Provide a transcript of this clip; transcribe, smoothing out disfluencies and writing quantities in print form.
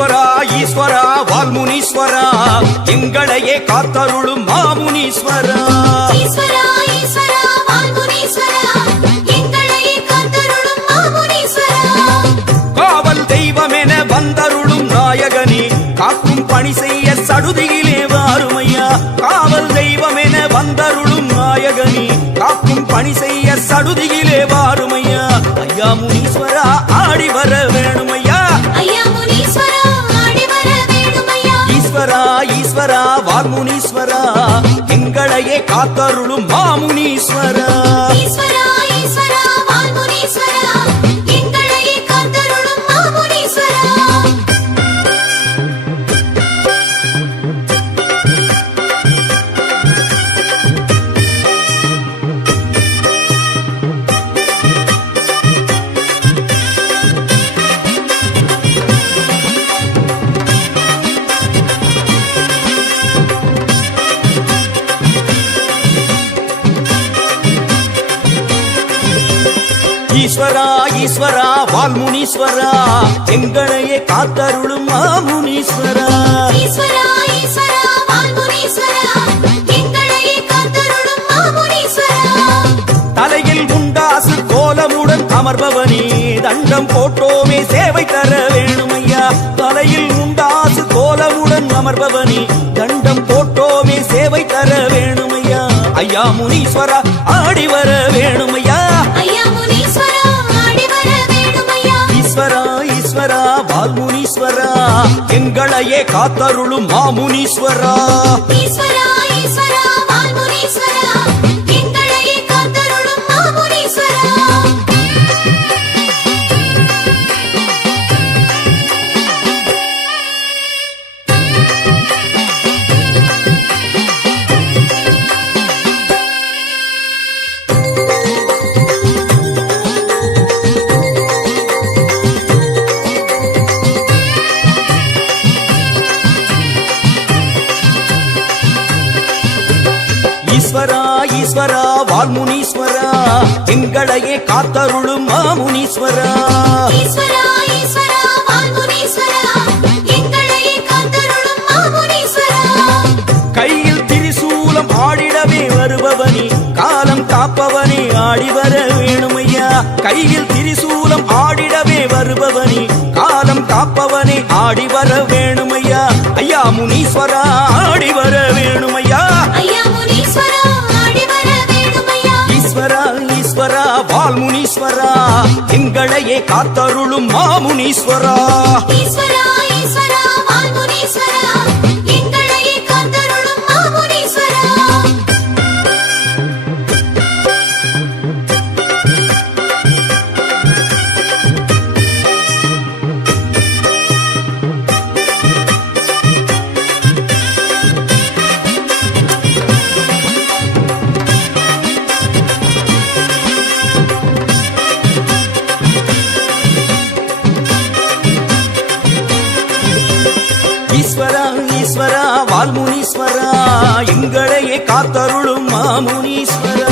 ஈஸ்வரா ஈஸ்வரா வால்முனீஸ்வரா எங்களையே காத்தருளும் மாமுனீஸ்வரா. ஈஸ்வரா ஈஸ்வரா வால்முனீஸ்வரா எங்களையே காத்தருளும் மாமுனீஸ்வரா. காவல் தெய்வமென வந்தருளும் நாயகனே காக்கும் பணி செய்ய சடுதியிலே வாருமையா. காவல் தெய்வமென வந்தருளும் நாயகனே காக்கும் பணி செய்ய சடுதியிலே வாருமையா. ஐயா முனீஸ்வரா ஆடி வர வேணுமையா. ஐயா முனீஸ்வரா ஆடி வர வேணுமையா. ஈஸ்வரா ஈஸ்வரா வால்முனீஸ்வரா எங்களையே காத்தருளும் மாமுனீஸ்வரா. ஈஸ்வரா ஈஸ்வரா வால்முனீஸ்வரா எங்களையே காத்தருளும் மாமுனீஸ்வரா. ஈஸ்வரா ஈஸ்வரா வால்முனீஸ்வரா எங்களையே காத்தருளும் மாமுனீஸ்வரா. ஈஸ்வரா ஈஸ்வரா வால்முனீஸ்வரா எங்களையே காத்தருளும் மாமுனீஸ்வரா. தலையில் உண்டாசு கோலமுடன் அமர்பவனே தண்டம் போட்டோமே சேவை தர வேணுமையா. தலையில் உண்டாசு கோலமுடன் அமர்பவனே தண்டம் போட்டோமே சேவை தர வேணுமையா. ஐயா முனீஸ்வரா ஆடி வர வேணுமையா. ஐயா முனீஸ்வரா ஆடி வர வேணுமையா. ஈஸ்வரா ஈஸ்வரா வால்முனீஸ்வரா எங்களையே காத்தருளும் மாமுனீஸ்வரா. ஈஸ்வரா ஈஸ்வரா வால்முனீஸ்வரா எங்களையே காத்தருளும் மாமுனீஸ்வரா. ஈஸ்வரா ஈஸ்வரா வால்முனீஸ்வரா எங்களையே காத்தருளும் மாமுனீஸ்வரா. ஈஸ்வரா ஈஸ்வரா வால்முனீஸ்வரா எங்களையே காத்தருளும் மாமுனீஸ்வரா. கையில் திரிசூலம் ஆடிடவே வருபவனே காலம் காப்பவனே ஆடி வர வேணுமையா. கையில் திரிசூலம் ஆடிடவே வருபவனே காலம் காப்பவனே ஆடி வர வேணுமையா. ஐயா முனீஸ்வரா ஆடி வர வேணுமையா. ஐயா முனீஸ்வரா ஆடி வர வேணுமையா. ஈஸ்வரா ஈஸ்வரா வால்முனீஸ்வரா எங்களையே காத்தருளும் மாமுனீஸ்வரா. ஈஸ்வரா ஈஸ்வரா வால்முனீஸ்வரா எங்களையே காத்தருளும் மாமுனீஸ்வரா. ஈஸ்வரா ஈஸ்வரா வால்முனீஸ்வரா எங்களையே காத்தருளும் மாமுனீஸ்வரா.